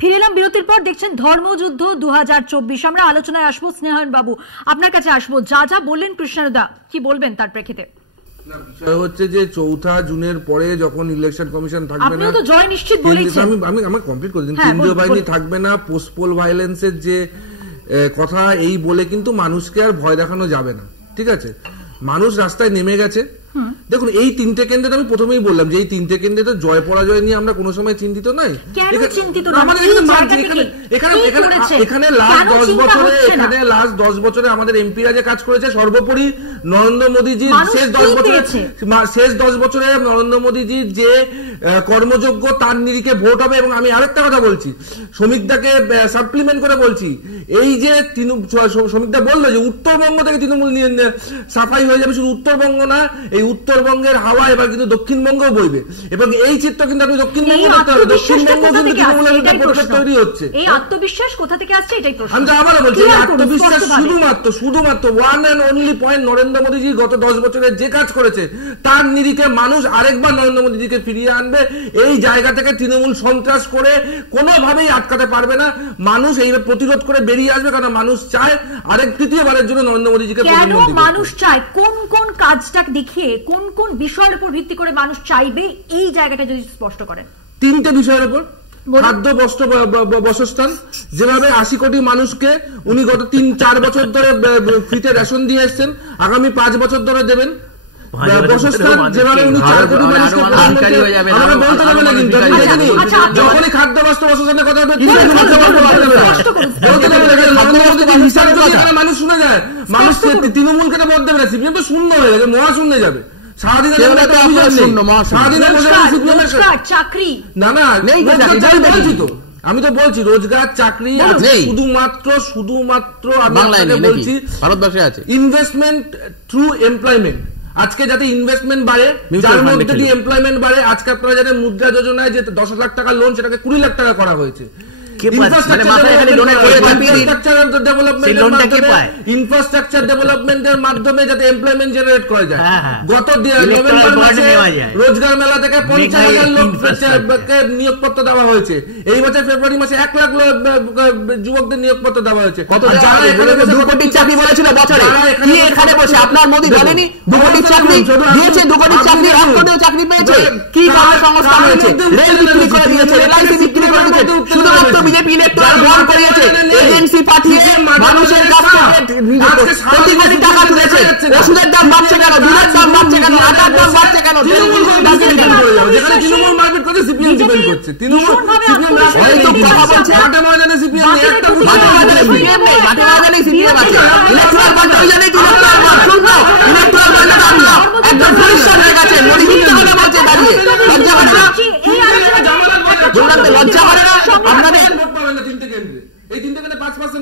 ফিরে এলাম বিরতির পর। দেখছেন ধর্মযুদ্ধ 2024। আমরা আলোচনায় আসবো। স্নেহায়ন বাবু, আপনার কাছে আসবো। যা যা বললেন কৃষ্ণদা, কি বলবেন তার প্রেক্ষিতে? বিষয় হচ্ছে যে 4 জুনের পরে যখন ইলেকশন কমিশন থাকবে না, আপনিও তো জয় নিশ্চিত বলেছেন। আমি কমপ্লিট করে দিন। কেন্দ্রীয় বাহিনী থাকবে না, পোস্টপোল ভায়োলেন্সের যে কথা এই বলে কিন্তু মানুষকে আর ভয় দেখানো যাবে না। ঠিক আছে, মানুষ রাস্তায় নেমে গেছে। দেখুন, এই 3টে কেন্দ্রে আমি প্রথমেই বললাম যে এই 3টে কেন্দ্রে তো জয় পরাজয় নিয়ে আমরা কোনো সময় চিন্তিত নাই। এখানে লাস্ট 10 বছরে আমাদের এমপিরা যে কাজ করেছে, সর্বোপরি নরেন্দ্র মোদীজির শেষ 10 বছরে নরেন্দ্র মোদীজির যে কর্মযোগ্য তার নিরিখে ভোট হবে। এবং আমি আরেকটা কথা বলছি, শ্রমিকদাকে সাপ্লিমেন্ট করে বলছি, এই যে শ্রমিকদা বললো যে উত্তরবঙ্গ থেকে তৃণমূল নিয়ে সাফাই হয়ে যাবে, শুধু উত্তরবঙ্গ না, এই উত্তরবঙ্গের হাওয়া এবার কিন্তু দক্ষিণবঙ্গও বইবে। এবং এই চিত্র কিন্তু আপনি দক্ষিণবঙ্গ দেখতে হবে, দক্ষিণবঙ্গ কিন্তু তৃণমূলের বিরুদ্ধে তৈরি হচ্ছে। এই আত্মবিশ্বাস কোথা থেকে আসছে, এটাই প্রশ্ন। আমি তো আবারও বলছি, আত্মবিশ্বাস শুধুমাত্র one and only point Narendra Modiji গত 10 বছরে যে কাজ করেছে তার নিরিখে মানুষ আরেকবার নরেন্দ্র মোদীজিকে ফিরিয়ে আনবে। এই জায়গা থেকে তৃণমূল সন্ত্রাস করে কোনোভাবেই আটকাতে পারবে না। মানুষ এইভাবে প্রতিরোধ করে বেরিয়ে আসবে, কারণ মানুষ চায় আরেক তৃতীয়বারের জন্য নরেন্দ্র মোদীজিকে প্রধানমন্ত্রী। মানুষ চায় কোন কোন কাজটা দেখিয়ে, কোন কোন বিষয়ের উপর ভিত্তি করে মানুষ চাইবে, এই জায়গাটা যদি স্পষ্ট করেন। 3টে বিষয়ের উপর: খাদ্য, বস্ত্র, বাসস্থান। যেভাবে 80 কোটি মানুষকে উনি গত 3-4 বছর ধরে ফ্রিতে রেশন দিয়ে এসছেন, আগামী 5 বছর ধরে দেবেন। যেভাবে উনি 4 কোটি মানুষকে বলতে হবে না, কিন্তু যখনই খাদ্য, বস্ত্র, বাসস্থানের কথা মানুষ শুনে যায়, মানুষ তৃণমূলকে তো ভোট দেবে না, সিপিএম তো শূন্য হয়ে যাবে, মহা শূন্য যাবে। আমি তো বলছি রোজগার, চাকরি আছে, শুধুমাত্র আমি বলছি ভারতবর্ষে আছে ইনভেস্টমেন্ট থ্রু এমপ্লয়মেন্ট। আজকে যাতে ইনভেস্টমেন্ট বাড়ে, যার মধ্যে দিয়ে এমপ্লয়মেন্ট বাড়ে। আজকে আপনারা জানেন মুদ্রা যোজনায় যে 10 লাখ টাকা লোন, সেটাকে 20 লাখ টাকা করা হয়েছে। ইনফ্রাস্ট্রাকচার ডেভেলপমেন্টের মাধ্যমে যাতে এমপ্লয়মেন্ট জেনারেট করা যায়। গত নভেম্বর মাসে রোজগার মেলা থেকে 50,000 লোককে নিয়োগপত্র দেওয়া হয়েছে। এই বছর ফেব্রুয়ারি মাসে 1 লাখ যুবকদের নিয়োগপত্র দেওয়া হয়েছে। যারা এখানে 2 কোটি চাকরি বলেছিল বছরে, কি এখানে বসে আপনার মোদী বলেনি 2 কোটি চাকরি দিয়েছে? 2 কোটি চাকরি, 1 কোটিও চাকরি পেয়েছে। কি কর্মসংস্থান হয়েছে? রেল বিক্রি করে দিয়েছে, এলআইসি বিক্রি করে দিয়েছে। শুধুমাত্র বিজেপি ইলেকট্রাল বন্ড করিয়েছে, এজেন্সি পাঠিয়ে মানুষের কাছ থেকে কোটি কোটি টাকা তুলেছে। ওষুধের দাম বাড়ছে কেন? দুধের দাম বাড়ছে কেন? আটার দাম বাড়ছে কেন? তৃণমূল মারপিট করছে, সিপিএম ডিপেন্ড করছে। তৃণমূল সিপিএম কথা বলছে, মাঠে ময়দানে সিপিএম নেই, একটা মাঠে ময়দানে সিপিএম নেই, মাঠে ময়দানে সিপিএম আছে। ইলেকট্রাল বন্ড ওই জন্যই ইলেকট্রাল বন্ড শুনতো, ইলেকট্রাল বন্ড দাম না, একদম পরিষ্কার হয়ে গেছে। মোদি মিথ্যা কথা বলছে দাঁড়িয়ে, লজ্জা করে না? লজ্জা করে না আপনাদের? এই 3টে কেন্দ্রে 5%